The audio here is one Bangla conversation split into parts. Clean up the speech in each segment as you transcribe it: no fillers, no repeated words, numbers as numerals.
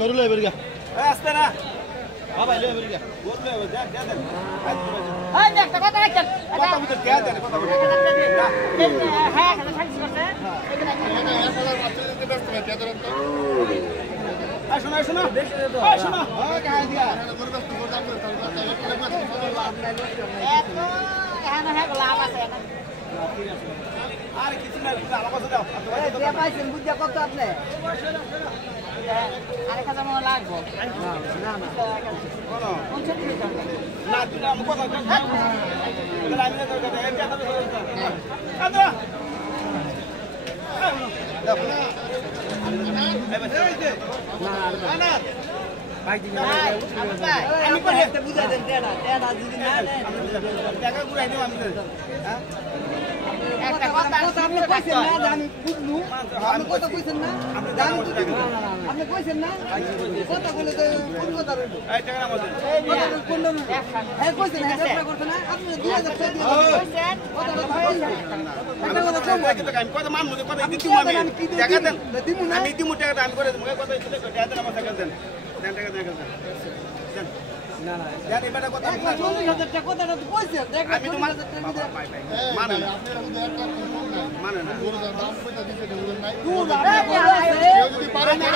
গরু লই বেরিয়া আসতে না বাবা লই বেরিয়া গরু লই যা যা দেন এই একটা কথা রাখেন কথা বুঝতে কে দেন কথা বুঝতে হ্যাঁ কথা সাইজ করতে এখানে শোনো শোনো শোনো কাজ দিয়া গরু ব্যস্ত করে দাম করে এত এখানে হ্যাঁ লাভ আছে না আরে কিছু না আমার কাছে দাও দিয়া পাইছেন বুঝা কত আপনি আরে কাছে মনে লাগবো না না বলো কোন ছোট না দিলে আমি কথা বলতে তাহলে আমি তো কথা এই কথা আদা না না ভাই দিন আমি করে একটা বুঝা দেন টেডা যদি না দেন টাকা ঘুরাই দেব আমি হ্যাঁ একটা কথা আপনি কইছেন না আমি বুঝলু আপনি কথা কইছেন না আপনি কইছেন না কথা বলে তো কোন কথা রইল এই টাকা নামাজ কোন হ্যাঁ কইছেন হ্যাঁ কথা করতে না আপনি 2000 টাকা দিয়ে কইছেন কথাটা কইছেন একটা কথা কম আমি কথা মানমু কথা দিতে আমি টাকা দেন আমি দিমু টাকা আমি করে দেব কথা দিতে টাকা দেন আমার টাকা দেন দেন টাকা দেন না না জানি বেটা কথা 40,000 টাকা কথাটা তো কইছেন দেখ আমি তো মানে মানে না মানে না দাম কইতা দিতে দেবেন নাই যদি পারে না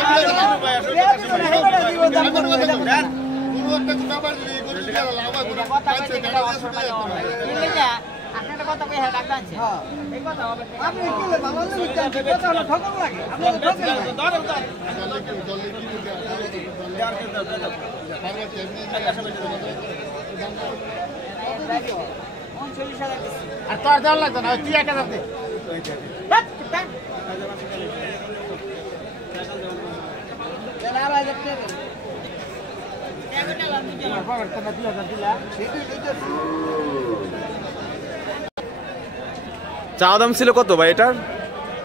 আপনার কথা কই হ্যাঁ ডাক্তার আছে এই কথা হবে আপনি কি বলেন বাবা কথা হলো ঠকন লাগে আপনি ঠকেন ধর ধর আর তোর দেওয়া লাগতো না তুই 1000 দে চা দাম ছিল কত ভাই এটার?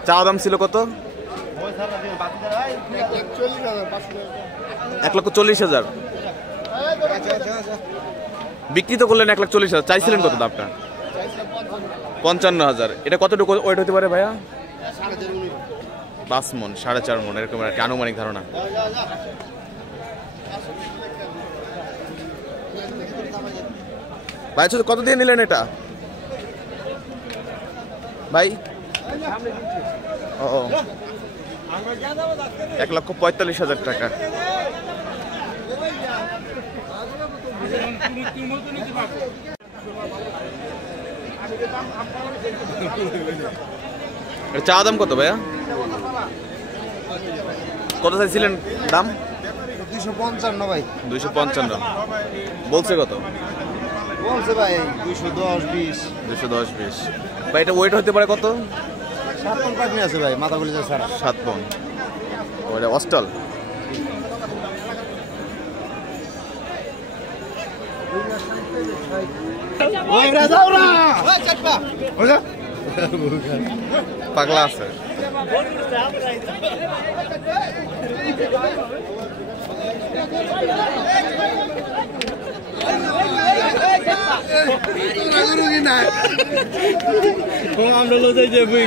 চা দাম ছিল কত? 1,40,000। বিক্রি তো করলেন 1,40,000, চাইছিলেন কত দামটা? 55,000। এটা কতটুকু ওয়েট হতে পারে ভাইয়া? 5 মন, 4.5 মন, এরকম একটা আনুমানিক ধারণা। ভাই কত দিয়ে নিলেন এটা ভাই? ও 1,45,000 টাকা। চা দাম কত ভাইয়া? কত চাইছিলেন দাম? 255 ভাই। 255 বলছে কত? বলছে ভাই 210 20। 210 20। ভাই এটা ওয়েট হতে পারে কত? 7 পন পাবনি আছে ভাই, মাথা গুলি যা সারা 7 পন। ওটা অস্টল। ওই রে যাওরা ওই চাটপা ওই যা পাগলা আছে। আমরা লজাই যাবো।